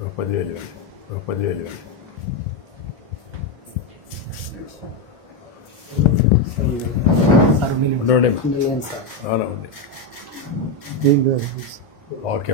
10,000 ఇవ్వండి. 10,000 ఇవ్వండి. అవునా ఉంది. ఓకే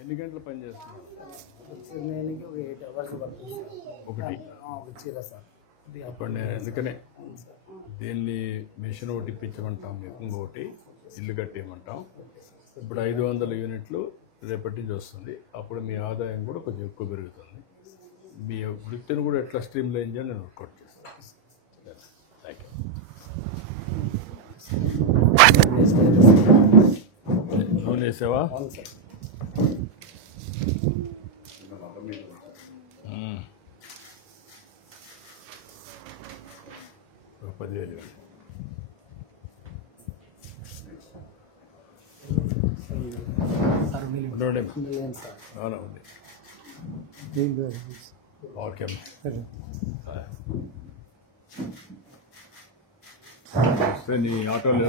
ఎన్ని గంటలు పని చేస్తున్నారు? ఒకటి అప్పుడు నేను ఎందుకనే దీన్ని మిషన్ ఒకటి ఇప్పించమంటాం, మీకు ఇంకొకటి ఇల్లు కట్టేయమంటాం. ఇప్పుడు 500 యూనిట్లు రేపటి నుంచి వస్తుంది. అప్పుడు మీ ఆదాయం కూడా కొంచెం ఎక్కువ పెరుగుతుంది. మీ వృత్తిని కూడా ఎట్లా స్ట్రీమ్ లైన్ చేయాలి నేను వర్కౌట్ చేస్తాను. Thank you. లోన్ వేసావా? 10,000 ఇవ్వండి. అవునా ఉంది. ఓకే నీ ఆటోలో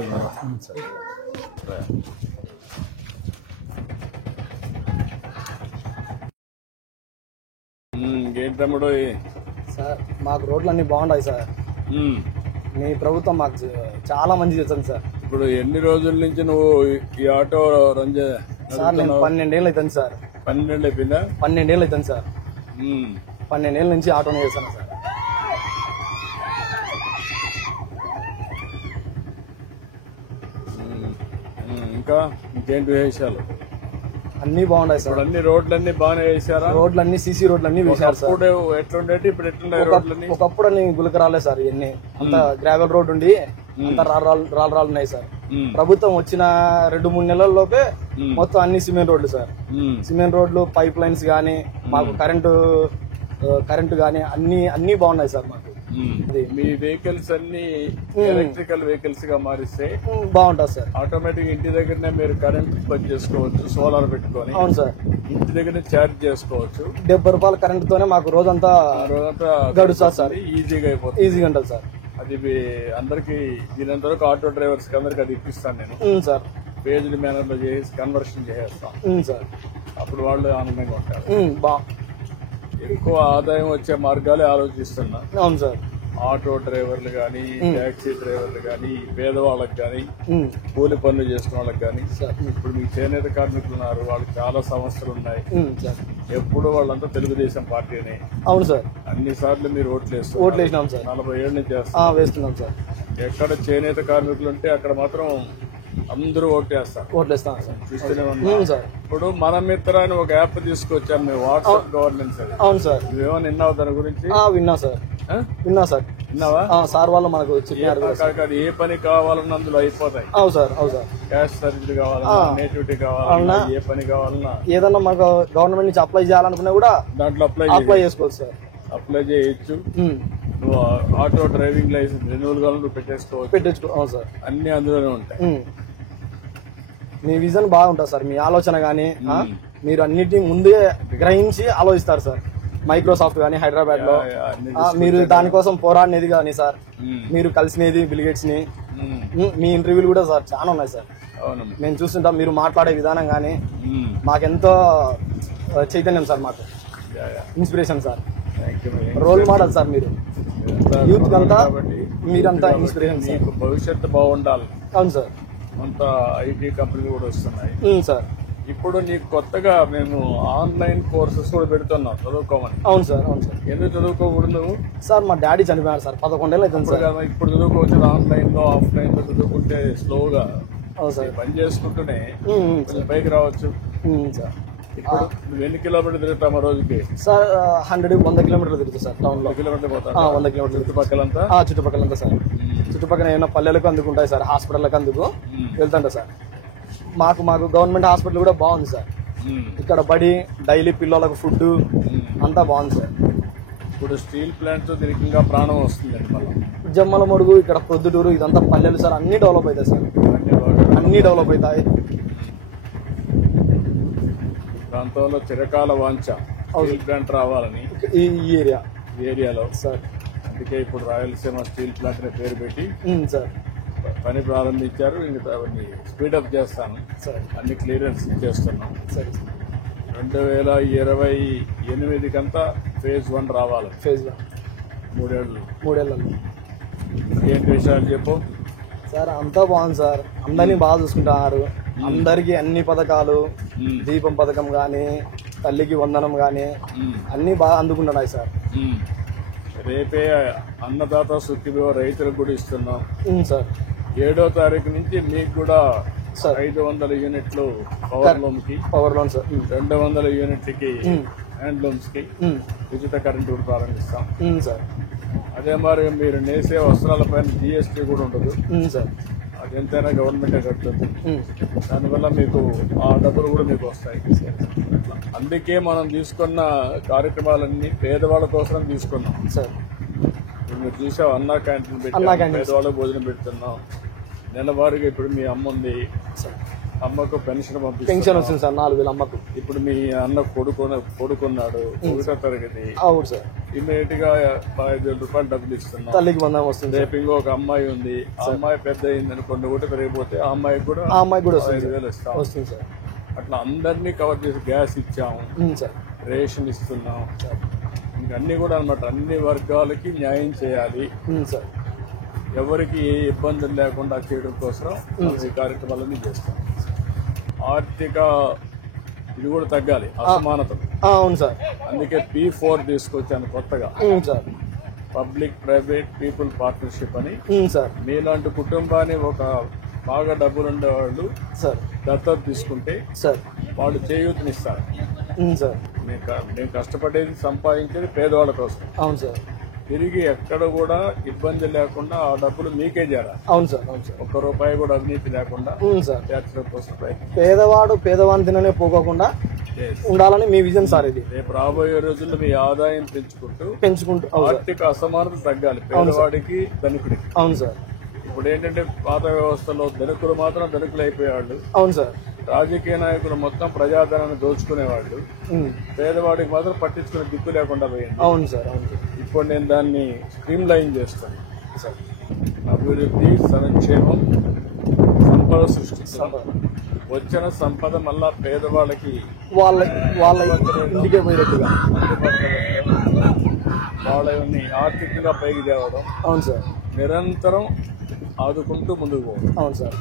ఇంకేంటి తమ్ముడు? సార్ మాకు రోడ్లు అన్ని బాగుంటాయి సార్. మీ ప్రభుత్వం మాకు చాలా మంచి చేస్తుంది సార్. ఇప్పుడు ఎన్ని రోజుల నుంచి నువ్వు ఈ ఆటో రన్ సార్? నేను 12 ఏళ్ళు అవుతుంది సార్. 12 ఏళ్ళు అయిపోయిందా? 12 ఏళ్ళు అవుతుంది సార్. 12 ఏళ్ళ నుంచి ఆటోనే చేస్తాను సార్. ఇంకా ఇంకేంటి విషయాలు? అన్ని బాగున్నాయి సార్. అన్ని రోడ్లన్నీ బాగానే వేసారా? రోడ్లన్నీ సీసీ రోడ్లన్నీ వేసారు సార్. ఎట్లుండేటి ఇప్పుడు ఎట్లున్నాయి రోడ్లన్నీ? ఒకప్పుడు అన్ని గులకరాలే సార్. ఇవన్నీ అంతా గ్రావెల్ రోడ్ ఉండి అంతా రాళ్ళు ఉన్నాయి సార్. ప్రభుత్వం వచ్చిన 2-3 నెలల్లోపే మొత్తం అన్ని సిమెంట్ రోడ్లు సార్. సిమెంట్ రోడ్లు, పైప్ లైన్స్ గానీ, మాకు కరెంటు గానీ అన్ని బాగున్నాయి సార్. మాకు మీ వెహికల్స్ అన్ని ఎలక్ట్రికల్ వెహికల్స్ గా మారిస్తే బాగుంటుంది సార్. ఆటోమేటిక్ ఇంటి దగ్గరనే మీరు కరెంట్ పని చేసుకోవచ్చు, సోలార్ పెట్టుకొని. అవును సార్. ఇంటి దగ్గర ఛార్జ్ చేసుకోవచ్చు. 70 రూపాయల కరెంట్ తోనే మాకు రోజంతా గడుస్తుంది సార్. ఈజీగా అయిపోతుంది. ఈజీగా ఉంటుంది సార్. అది అందరికి దీనంత వరకు ఆటో డ్రైవర్స్ కి అందరికి అది ఇప్పిస్తాను నేను సార్. పేజ్డ్ మేనర్ లో చేసి కన్వర్షన్ చేస్తాను సార్. అప్పుడు వాళ్ళు ఆనందంగా ఉంటారు. ఎక్కువ ఆదాయం వచ్చే మార్గాలే ఆలోచిస్తున్నా. అవును సార్. ఆటో డ్రైవర్లు గానీ, టాక్సీ డ్రైవర్లు గానీ, పేదవాళ్ళకి గానీ, కూలి పనులు చేసుకున్న వాళ్ళకి గానీ, ఇప్పుడు మీకు చేనేత కార్మికులు ఉన్నారు, వాళ్ళకి చాలా సమస్యలు ఉన్నాయి. ఎప్పుడు వాళ్ళంతా తెలుగుదేశం పార్టీనే. అవును సార్. అన్ని సార్లు మీరు ఓట్లు వేసినాం సార్. 40 ఏళ్ళ నుంచి వేస్తున్నాం సార్. ఎక్కడ చేనేత కార్మికులు ఉంటే అక్కడ మాత్రం అందరూ ఓట్లేస్తారు. చూస్తూనే ఉన్నాం సార్. ఇప్పుడు మన మిత్ర అని ఒక యాప్ తీసుకొచ్చాం మేము, వాట్సాప్ గవర్నెన్స్. అవును సార్. నువ్వేమో విన్నావు దాని గురించి? విన్నా సార్. విన్నావా? సార్ వాళ్ళు మనకు ఏ పని కావాలన్నా అందులో అయిపోతాయి. అవును సార్. క్యాష్ సర్టిఫికేట్ కావాలన్నా, నేటివిటీ కావాలన్నా, ఏ పని కావాలన్నా, ఏదన్నా మాకు గవర్నమెంట్ నుంచి అప్లై చేయాలనుకున్నా కూడా దాంట్లో అప్లై చేసుకోవచ్చు సార్. అప్లై చేయొచ్చు. నువ్వు ఆటో డ్రైవింగ్ లైసెన్స్ రెన్యువల్ కావాలని పెట్టేసుకోవచ్చు. అవును సార్. అన్ని అందులోనే ఉంటాయి. మీ విజన్ బాగుంటుంది సార్. మీ ఆలోచన గానీ మీరు అన్నిటిని ముందే గ్రహించి ఆలోచిస్తారు సార్. మైక్రోసాఫ్ట్ గానీ హైదరాబాద్ లో మీరు దానికోసం పోరాడినది కానీ సార్, మీరు కలిసినది బిల్ గేట్స్ ని, మీ ఇంటర్వ్యూలు కూడా సార్ చాలా ఉన్నాయి సార్. మేము చూస్తుంటాం. మీరు మాట్లాడే విధానం గానీ మాకెంతో చైతన్యం సార్, మాకు inspiration sir. Role model sir. మీరు యూత్ అంతా మీరంతా ఇన్స్పిరేషన్ సార్. భవిష్యత్తు బాగుండాలి. అవును సార్. అంతా ఐటీ కంపెనీలు కూడా వస్తున్నాయి సార్. ఇప్పుడు నీకు కొత్తగా మేము ఆన్లైన్ కోర్సెస్ కూడా పెడుతున్నాం చదువుకోమని. అవును సార్. ఎందుకు చదువుకోకూడదు సార్? మా డాడీ చనిపోయారు సార్. 11 ఏళ్ళు అవుతుంది సార్. ఇప్పుడు చదువుకోవచ్చు. ఆన్లైన్ లో, ఆఫ్లైన్ లో చదువుకుంటే స్లోగా పని చేసుకుంటూనే పైకి రావచ్చు సార్. ఇప్పుడు నువ్వు ఎన్ని కిలోమీటర్లు తిరుగుతామా రోజుకి? సార్ 100 కిలోమీటర్లు తిరుగుతా సార్. టౌన్ లో 100 కిలోమీటర్లు పోతా. 100 కిలోమీటర్లు చుట్టుపక్కలంతా సార్. చుట్టుపక్కల ఏమైనా పల్లెలకు అందుకుంటాయి సార్, హాస్పిటల్కి అందుకు వెళ్తుంటా సార్. మాకు గవర్నమెంట్ హాస్పిటల్ కూడా బాగుంది సార్. ఇక్కడ బడి, డైలీ పిల్లలకు ఫుడ్ అంతా బాగుంది సార్. ఇప్పుడు స్టీల్ ప్లాంట్ దీనికి ఇంకా ప్రాణం వస్తుందండి మళ్ళీ. జమ్మల మడుగు, ఇక్కడ ప్రొద్దుటూరు ఇదంతా పల్లెలు సార్, అన్ని డెవలప్ అవుతాయి సార్, అన్ని డెవలప్ అవుతాయి. ప్రాంతంలో చిరకాల వాంఛ స్టీల్ ప్లాంట్ రావాలని ఈ ఏరియాలో సార్. అందుకే ఇప్పుడు రాయలసీమ స్టీల్ ప్లాంట్ అనే పేరు పెట్టి సార్ పని ప్రారంభించారు. ఇంకా అవన్నీ స్పీడప్ చేస్తాను, సార్. అన్ని క్లియరెన్స్ ఇచ్చేస్తున్నాం. సరే 2028 కంతా phase 1 రావాలి. ఫేజ్ 3 ఏళ్ళలో ఇంకేంటి విషయాలు చెప్పు సార్. అంతా బాగుంది సార్, అందరినీ బాగా చూసుకుంటున్నారు. అందరికి అన్ని పథకాలు, దీపం పథకం గాని, తల్లికి వందనం గాని అన్ని బాగా అందుకుంటున్నాయి సార్. రేపే అన్నదాత సుఖీభవ రైతులకు కూడా ఇస్తున్నాం సార్. 7వ తారీఖు నుంచి మీకు కూడా సార్ 500 యూనిట్లు పవర్ లూమ్ కి, పవర్ లోన్ సార్. 200 యూనిట్లకి హ్యాండ్లూమ్స్ కి ఉచిత కరెంటు కూడా ప్రారంభిస్తాం సార్. అదే మరి మీరు నేసే వస్త్రాలపైన GST కూడా ఉండదు సార్. అది ఎంతైనా గవర్నమెంటే కడుతుంది. దానివల్ల మీకు ఆ డబ్బులు కూడా మీకు వస్తాయి. అందుకే మనం తీసుకున్న కార్యక్రమాలన్నీ పేదవాళ్ళ కోసం తీసుకున్నాం సార్. మీరు చూసావు, అన్నా క్యాంటీన్ పెట్టాం, పేదవాళ్ళకు భోజనం పెడుతున్నాం. నెలవారీగా ఇప్పుడు మీ అమ్మ ఉంది, అమ్మకు పెన్షన్ వస్తుంది సార్ 4,000 అమ్మకు. ఇప్పుడు మీ అన్న కొడుకున్నాడు 1వ తరగతి, అవును సార్. ఇమీడియట్ గా 5,000 రూపాయలు డబ్బులు ఇస్తున్నాం. తల్లికి వందనం వస్తుంది. రేపు ఇంకొక అమ్మాయి ఉంది, ఆ అమ్మాయి పెద్ద అయింది అనుకోండి, ఒకటి పెరిగిపోతే ఆ అమ్మాయికి కూడా 5,000 ఇస్తాం. వస్తుంది సార్. అట్లా అందరినీ కవర్ చేసి గ్యాస్ ఇచ్చాము సార్, రేషన్ ఇస్తున్నాం. ఇంకా అన్ని కూడా అనమాట, అన్ని వర్గాలకి న్యాయం చేయాలి సార్. ఎవరికి ఏ ఇబ్బందులు లేకుండా చేయడం కోసం ఈ కార్యక్రమాలన్నీ చేస్తాం. ఆర్థిక ఇది కూడా తగ్గాలి, అసమానతలు. అవును సార్. అందుకే P4 తీసుకొచ్చాను కొత్తగా, sir. Public private people partnership అని. సార్. మీలాంటి కుటుంబాన్ని ఒక బాగా డబ్బులుండే వాళ్ళు సార్ దత్తత తీసుకుంటే సార్ వాళ్ళు చేయూతనిస్తారు. సార్. మేము కష్టపడేది సంపాదించేది పేదవాళ్ళ కోసం. అవును సార్. తిరిగి ఎక్కడ కూడా ఇబ్బంది లేకుండా ఆ డబ్బులు మీకే చేరాలి. అవును సార్. అవును సార్. 1 రూపాయి కూడా అవినీతి లేకుండా సార్ చేర్చడం కోసం ప్రయత్నం. పేదవాడు పేదవాని తిననే పోకోకుండా ఉండాలని మీ విజన్ సార్ ఇది. రేపు రాబోయే రోజుల్లో మీ ఆదాయం పెంచుకుంటూ ఆర్థిక అసమానత తగ్గాలి, పేదవాడికి ధనికుడికి. అవును సార్. ఇప్పుడు ఏంటంటే పాత వ్యవస్థలో ధనికులు మాత్రం ధనికులు అయిపోయేవాళ్ళు. అవును సార్. రాజకీయ నాయకులు మొత్తం ప్రజాధనాన్ని దోచుకునేవాళ్ళు, పేదవాడికి మాత్రం పట్టించుకునే దిక్కు లేకుండా పోయింది. అవును సార్. అవును. ఇప్పుడు నేను దాన్ని స్ట్రీమ్ లైన్ చేస్తాను సార్. అభివృద్ధి, సంక్షేమం, సంపద సృష్టిస్తాం. వచ్చిన సంపద మళ్ళా పేదవాళ్ళకి వాళ్ళ ఇంటికే పోయేట్టుగా వాళ్ళని ఆర్థికంగా పైకి తేవడం. అవును సార్. నిరంతరం ఆదుకుంటూ ముందుకు పోవడం. అవును సార్.